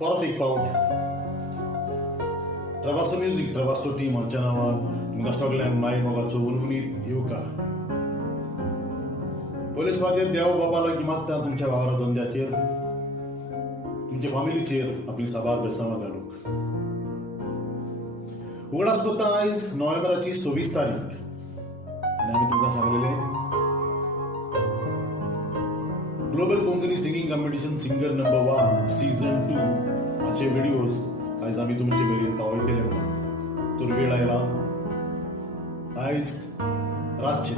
परत एक पावट ट्रवासो म्युझिक ट्रवासो टीम हांच्या नांवान तुमकां सगळ्यांक माय मोगाचो उर्मित येवकार. पयले सुवातेर देव बाबा लागीं मागता तुमच्या वावरा धंद्याचेर तुमच्या फॅमिलीचेर आपली साबार बेसांवां घालूंक. उगडास करता आयज नोव्हेंबराची 26 तारीख आनी आमी तुमकां सांगलेलें global Konkani singing competition singer number 1 season 2 हाचे व्हिडिओज आयज आमी तुमचे मेरेन पावयतले म्हणून. तर वेळ आयला आयज रातचे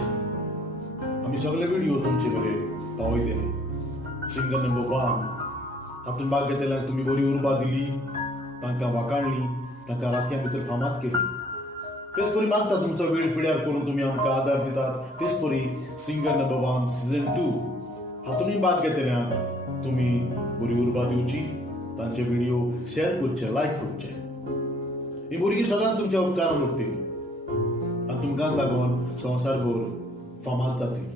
आमी सगळे व्हिडिओ तुमचे मेरेन पावयतले. सिंगर नंबर 1 हातून भाग घेतल्याक तुमी बरी उर्बा दिली, तांकां वाखाणली, तांकां रातयां भितर फामाद केली. तेच परी मागता तुमचो वेळ पिड्यार करून तुमी आमकां आदार दितात. तेच परी सिंगर नंबर 1 सीझन 2 हातूनय भाग घेतल्याक तुमी बरी उर्बा दिवची, तांचे व्हिडिओ शेअर करचे, लायक करचे. ही भुरगीं सदांच तुमच्या उपकारान उरतली आनी तुमकांच लागून संवसारभर फामाद जातली.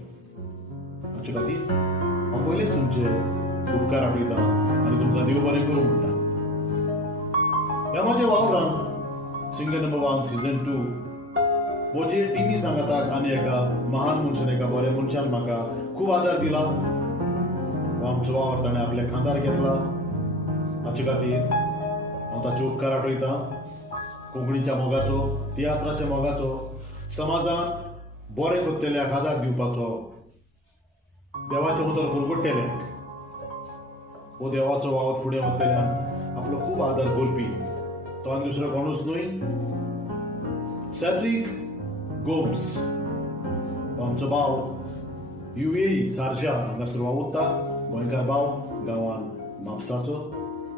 हाचे खातीर हांव पयलेच तुमचे उपकार आपयता आनी तुमकां देव बरें करूं म्हणटा. ह्या म्हाज्या वावरान सिंगर नंबर 1 सीझन 2 बोजे टीमी सांगाताक आनी एका महान मनशान, एका बऱ्या मनशान म्हाका खूब आदार दिला. आमचो वावर ताणें आपल्या खांदार घेतला. हाचे खातीर हांव ताचे उपकार आठयता. कोंकणीच्या मोगाचो, तियात्राच्या मोगाचो, समाजान बरें करतल्याक आदार दिवपाचो, देवाच्या उदर भरगोडटेल्याक हो देवाचो वावर फुडें व्हरतल्याक आपलो खूब आदार करपी तो आनी दुसरो कोणूच न्हय, सॅड्रिक गोम्स आमचो भाव UAE सारजा हांगासर वावुरता. गोंयकार भाव गांवान म्हापसाचो.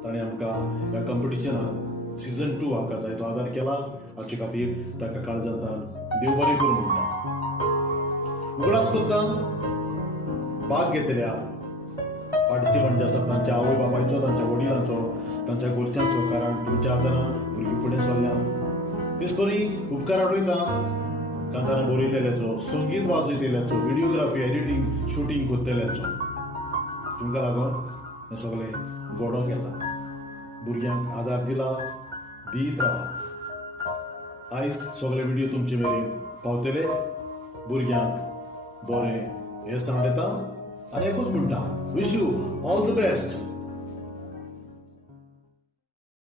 ताणें आमकां ह्या कॉम्पिटिशनाक सीझन 2 हाका जायतो आदार केला. हाचे खातीर ताका काळजांतल्यान देव बरें करूं म्हणटा. उगडास करता भाग घेतल्या पार्टिसिपंट जे आसात तांच्या आवय बापायचो, तांच्या वडिलांचो, तांच्या घरच्यांचो, कारण तुमच्या आदारान भुरगीं फुडें सरल्यात. तेच परी उपकार आठयता कांतारां बरयतल्याचो, संगीत वाजयतल्याचो, व्हिडिओग्राफी, एडिटींग, शुटींग करतल्याचो. तुमकां लागून हें सगळें घडोवन येता. भुरग्यांक आदार दिला, दीत रावात. आयज सगळे व्हिडिओ तुमचे मेरेन पावतले. भुरग्यांक बरें हें सांड येता आनी एकूच म्हणटा, wish you all the best.